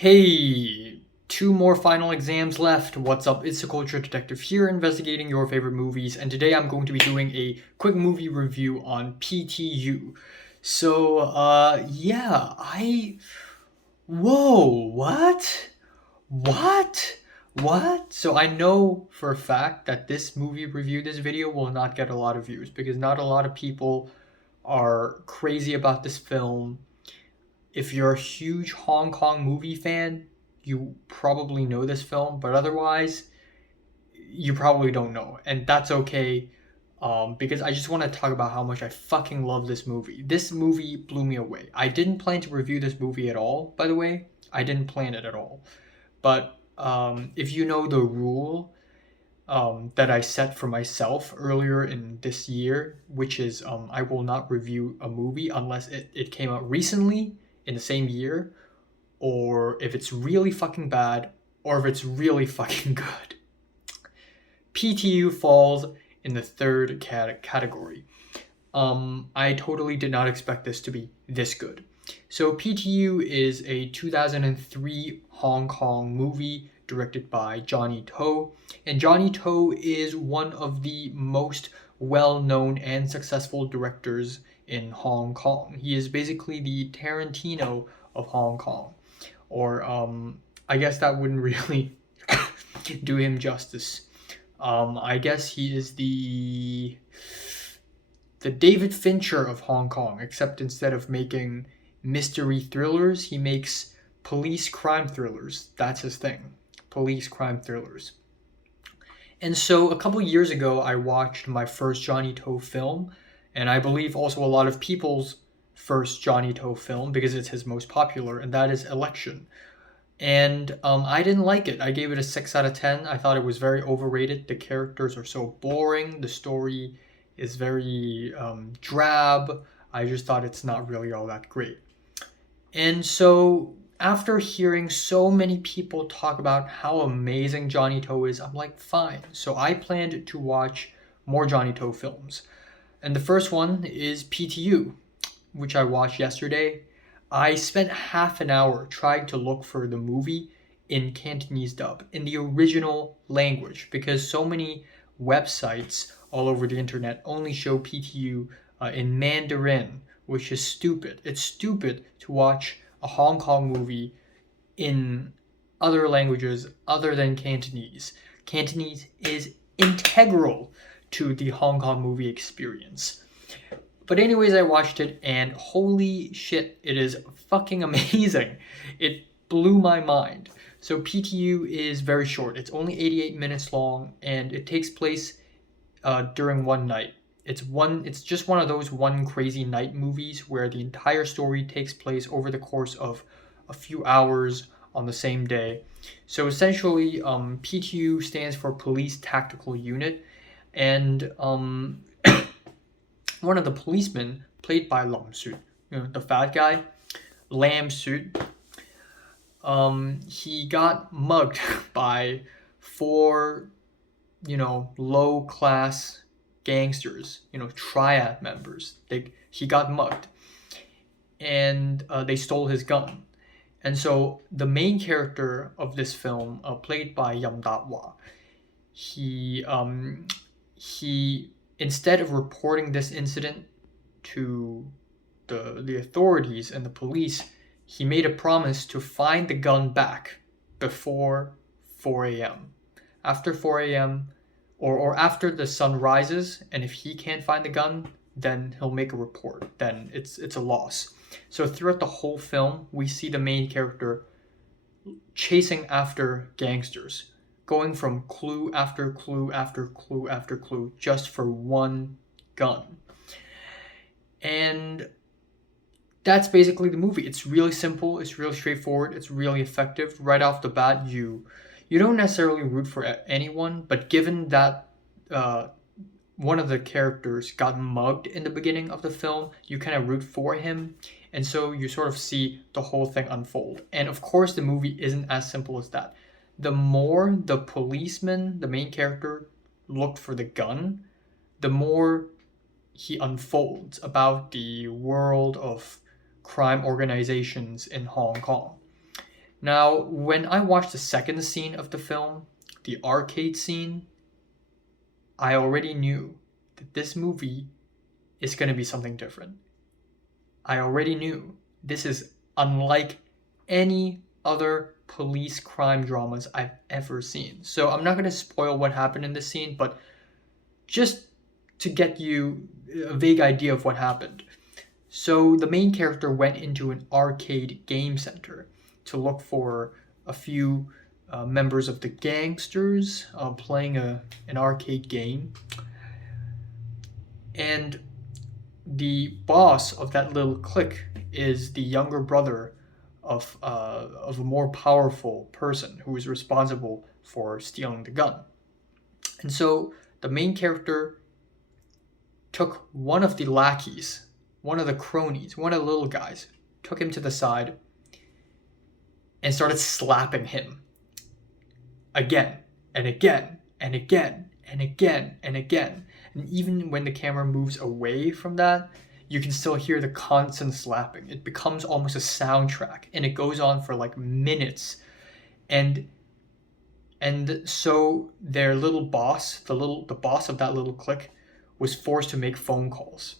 Hey, two more final exams left. What's up? It's the Culture Detective here, investigating your favorite movies, and today I'm going to be doing a quick movie review on PTU. Whoa, what? What? What? So I know for a fact that this movie review, this video will not get a lot of views because not a lot of people are crazy about this film. If you're a huge Hong Kong movie fan, you probably know this film, but otherwise, you probably don't know. And that's okay, because I just want to talk about how much I fucking love this movie. This movie blew me away. I didn't plan to review this movie at all, by the way. I didn't plan it at all. But if you know the rule that I set for myself earlier in this year, which is I will not review a movie unless it came out recently in the same year, or if it's really fucking bad, or if it's really fucking good. PTU falls in the third category. I totally did not expect this to be this good. So PTU is a 2003 Hong Kong movie directed by Johnny To, and Johnny To is one of the most well-known and successful directors in Hong Kong. He is basically the Tarantino of Hong Kong, or I guess that wouldn't really do him justice. I guess he is the David Fincher of Hong Kong, except instead of making mystery thrillers, he makes police crime thrillers. That's his thing. Police crime thrillers. And so a couple years ago, I watched my first Johnny To film, and I believe also a lot of people's first Johnny To film because it's his most popular, and that is Election. And I didn't like it. I gave it a 6 out of 10. I thought it was very overrated. The characters are so boring. The story is very drab. I just thought it's not really all that great. And so after hearing so many people talk about how amazing Johnny To is, I'm like, fine. So I planned to watch more Johnny To films. And the first one is PTU, which I watched yesterday. I spent half an hour trying to look for the movie in Cantonese dub, in the original language, because so many websites all over the internet only show PTU in Mandarin, which is stupid. It's stupid to watch a Hong Kong movie in other languages other than Cantonese. Cantonese is integral to the Hong Kong movie experience. But anyways, I watched it and holy shit, it is fucking amazing. It blew my mind. So PTU is very short. It's only 88 minutes long and it takes place during one night. It's just one of those one crazy night movies where the entire story takes place over the course of a few hours on the same day. So essentially, PTU stands for Police Tactical Unit, and one of the policemen, played by Lam Su, the fat guy, Lam Su, he got mugged by four, low class gangsters, triad members. He got mugged, and they stole his gun. And so the main character of this film, played by Tat-Wa, he instead of reporting this incident to the authorities and the police, he made a promise to find the gun back before 4 a.m. After 4 a.m. Or after the sun rises, and if he can't find the gun, then he'll make a report. Then it's a loss. So throughout the whole film, we see the main character chasing after gangsters, going from clue after clue after clue after clue just for one gun. And that's basically the movie. It's really simple, it's really straightforward, it's really effective. Right off the bat, you don't necessarily root for anyone, but given that one of the characters got mugged in the beginning of the film, you kind of root for him, and so you sort of see the whole thing unfold. And of course, the movie isn't as simple as that. The more the policeman, the main character, looked for the gun, the more he unfolds about the world of crime organizations in Hong Kong. Now, when I watched the second scene of the film, the arcade scene, I already knew that this movie is going to be something different. I already knew this is unlike any other police crime dramas I've ever seen. So I'm not going to spoil what happened in this scene, but just to get you a vague idea of what happened. So the main character went into an arcade game center to look for a few members of the gangsters playing an arcade game. And the boss of that little clique is the younger brother of a more powerful person who is responsible for stealing the gun. And so the main character took one of the lackeys, one of the cronies, one of the little guys, took him to the side and started slapping him again and again and again and again and again. And even when the camera moves away from that, you can still hear the constant slapping. It becomes almost a soundtrack, and it goes on for like minutes. And so their little boss, the boss of that little clique, was forced to make phone calls.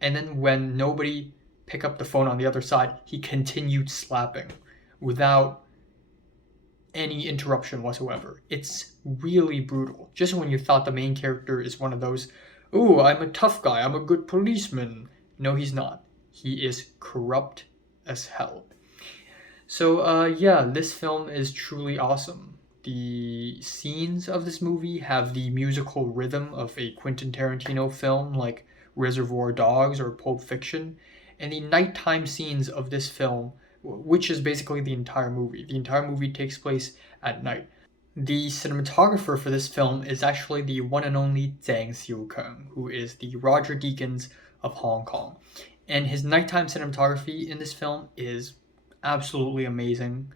And then when nobody picked up the phone on the other side, he continued slapping without any interruption whatsoever. It's really brutal. Just when you thought the main character is one of those, "Ooh, I'm a tough guy, I'm a good policeman." No, he's not. He is corrupt as hell. So yeah, this film is truly awesome. The scenes of this movie have the musical rhythm of a Quentin Tarantino film like Reservoir Dogs or Pulp Fiction, and the nighttime scenes of this film, which is basically the entire movie. The entire movie takes place at night. The cinematographer for this film is actually the one and only Zhang Xiukeng, who is the Roger Deakins of Hong Kong. And his nighttime cinematography in this film is absolutely amazing.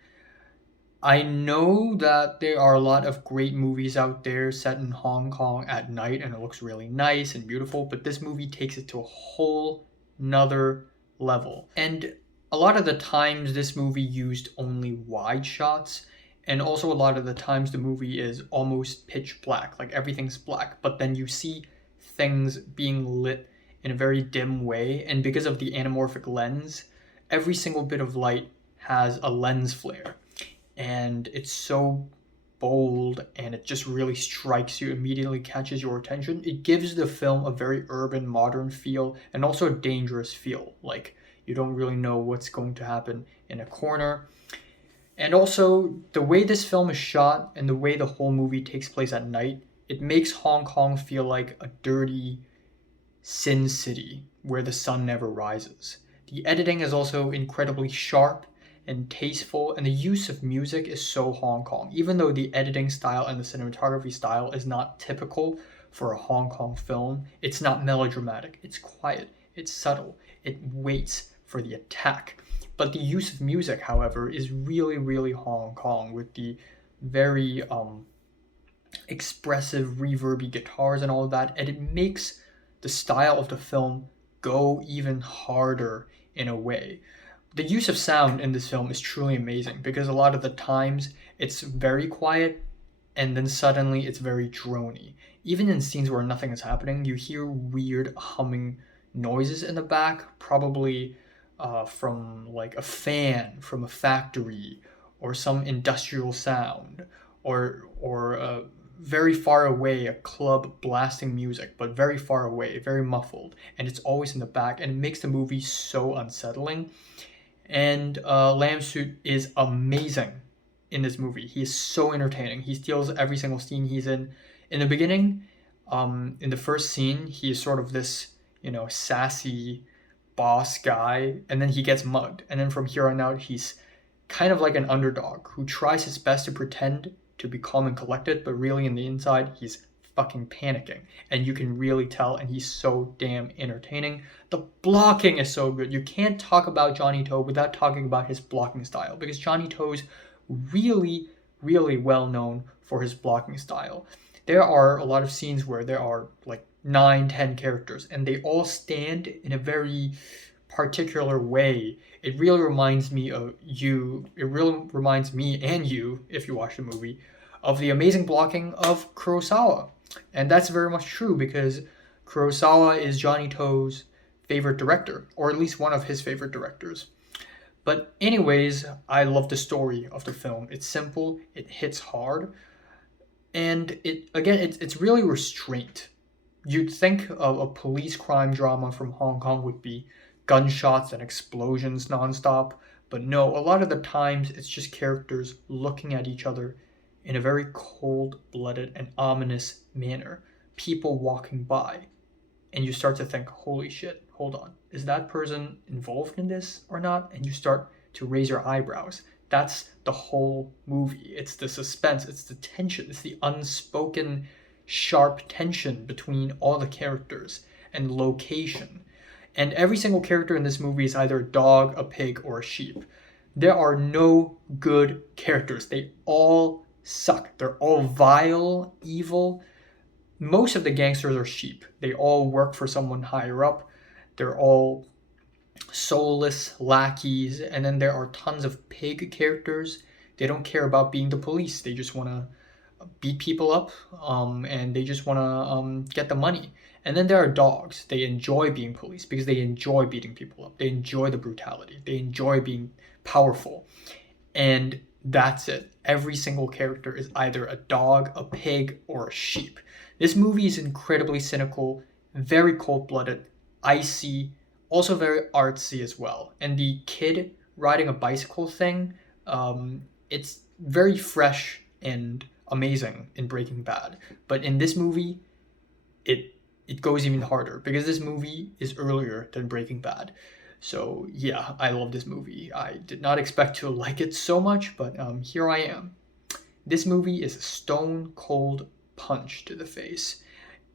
I know that there are a lot of great movies out there set in Hong Kong at night and it looks really nice and beautiful, but this movie takes it to a whole nother level. And a lot of the times this movie used only wide shots, and also a lot of the times the movie is almost pitch black, like everything's black, but then you see things being lit in a very dim way, and because of the anamorphic lens, every single bit of light has a lens flare. And it's so bold and it just really strikes you, immediately catches your attention. It gives the film a very urban, modern feel and also a dangerous feel. Like you don't really know what's going to happen in a corner. And also the way this film is shot and the way the whole movie takes place at night, it makes Hong Kong feel like a dirty Sin City where the sun never rises. The editing is also incredibly sharp and tasteful, and the use of music is so Hong Kong. Even though the editing style and the cinematography style is not typical for a Hong Kong film, it's not melodramatic. It's quiet, it's subtle, it waits for the attack. But the use of music, however, is really, really Hong Kong with the very expressive, reverby guitars and all of that, and it makes the style of the film go even harder in a way. The use of sound in this film is truly amazing because a lot of the times it's very quiet and then suddenly it's very drony. Even in scenes where nothing is happening, you hear weird humming noises in the back, probably from like a fan from a factory or some industrial sound or very far away, a club blasting music, but very far away, very muffled, and it's always in the back, and it makes the movie so unsettling. And Lam Suit is amazing in this movie. He is so entertaining. He steals every single scene he's in. In the beginning, in the first scene, he is sort of this, sassy boss guy, and then he gets mugged. And then from here on out, he's kind of like an underdog who tries his best to pretend to be calm and collected, but really in the inside, he's fucking panicking. And you can really tell, and he's so damn entertaining. The blocking is so good. You can't talk about Johnny To without talking about his blocking style, because Johnny To's really, really well known for his blocking style. There are a lot of scenes where there are like 9-10 characters, and they all stand in a very particular way. It really reminds me of you. It really reminds me and you, if you watch the movie, of the amazing blocking of Kurosawa. And that's very much true because Kurosawa is Johnny To's favorite director, or at least one of his favorite directors. But anyways, I love the story of the film. It's simple, it hits hard, and it's really restraint. You'd think of a police crime drama from Hong Kong would be gunshots and explosions nonstop, but no, a lot of the times it's just characters looking at each other in a very cold-blooded and ominous manner. People walking by, and you start to think, holy shit, hold on, is that person involved in this or not? And you start to raise your eyebrows. That's the whole movie. It's the suspense, it's the tension, it's the unspoken sharp tension between all the characters and location. And every single character in this movie is either a dog, a pig, or a sheep. There are no good characters. They all suck. They're all vile, evil. Most of the gangsters are sheep. They all work for someone higher up. They're all soulless lackeys. And then there are tons of pig characters. They don't care about being the police. They just want to beat people up, and they just want to get the money. And then there are dogs. They enjoy being police because they enjoy beating people up. They enjoy the brutality. They enjoy being powerful. And that's it. Every single character is either a dog, a pig, or a sheep. This movie is incredibly cynical, very cold-blooded, icy, also very artsy as well. And the kid riding a bicycle thing, it's very fresh and amazing in Breaking Bad. But in this movie, it goes even harder because this movie is earlier than Breaking Bad. So yeah, I love this movie. I did not expect to like it so much, but here I am. This movie is a stone cold punch to the face.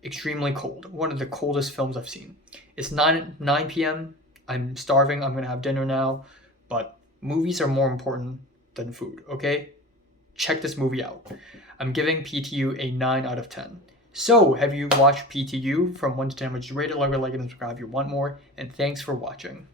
Extremely cold. One of the coldest films I've seen. It's 9 p.m. I'm starving. I'm gonna have dinner now. But movies are more important than food, okay? Check this movie out. I'm giving PTU a 9 out of 10. So, have you watched PTU? From 1 to 10, would you rate it, like it, and subscribe if you want more? And thanks for watching.